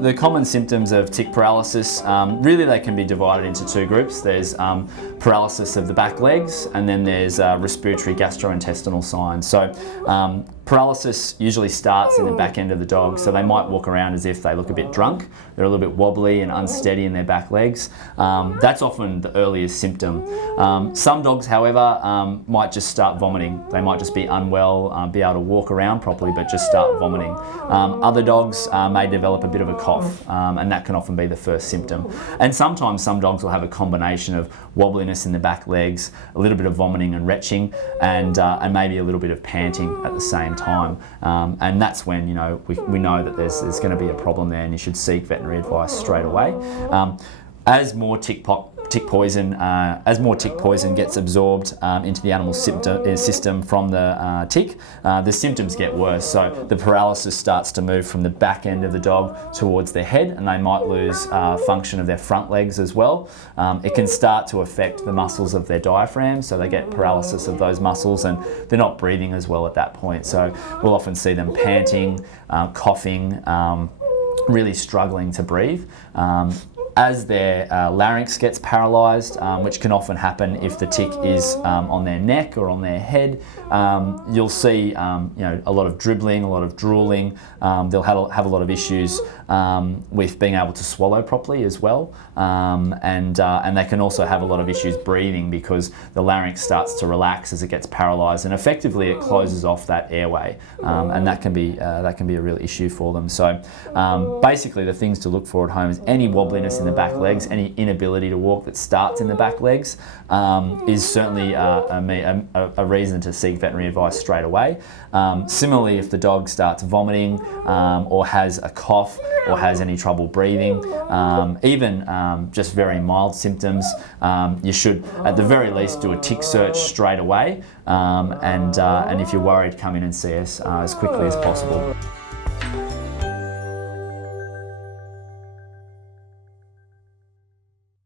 the common symptoms of tick paralysis, really they can be divided into two groups. There's paralysis of the back legs, and then there's respiratory gastrointestinal signs. So paralysis usually starts in the back end of the dog, so they might walk around as if they look a bit drunk. They're a little bit wobbly and unsteady in their back legs. That's often the earliest symptom. Some dogs, however, might just start vomiting. They might just be unwell, be able to walk around properly, but just start vomiting. Other dogs may develop a bit of a cough, and that can often be the first symptom. And sometimes some dogs will have a combination of wobbliness in the back legs, a little bit of vomiting and retching, and maybe a little bit of panting at the same time. And that's when we know that there's going to be a problem there, and you should seek veterinary advice straight away. As more tick poison gets absorbed into the animal system from the tick, the symptoms get worse. So the paralysis starts to move from the back end of the dog towards their head, and they might lose function of their front legs as well. It can start to affect the muscles of their diaphragm, so they get paralysis of those muscles, and they're not breathing as well at that point. So we'll often see them panting, coughing, really struggling to breathe. As their larynx gets paralysed, which can often happen if the tick is on their neck or on their head, you'll see a lot of dribbling, a lot of drooling. They'll have a lot of issues with being able to swallow properly as well, and they can also have a lot of issues breathing because the larynx starts to relax as it gets paralysed, and effectively it closes off that airway, and that can be a real issue for them. So basically, the things to look for at home is any wobbliness in the back legs, any inability to walk that starts in the back legs is certainly a reason to seek veterinary advice straight away. Similarly, if the dog starts vomiting or has a cough or has any trouble breathing, even just very mild symptoms, you should at the very least do a tick search straight away, and if you're worried, come in and see us as quickly as possible.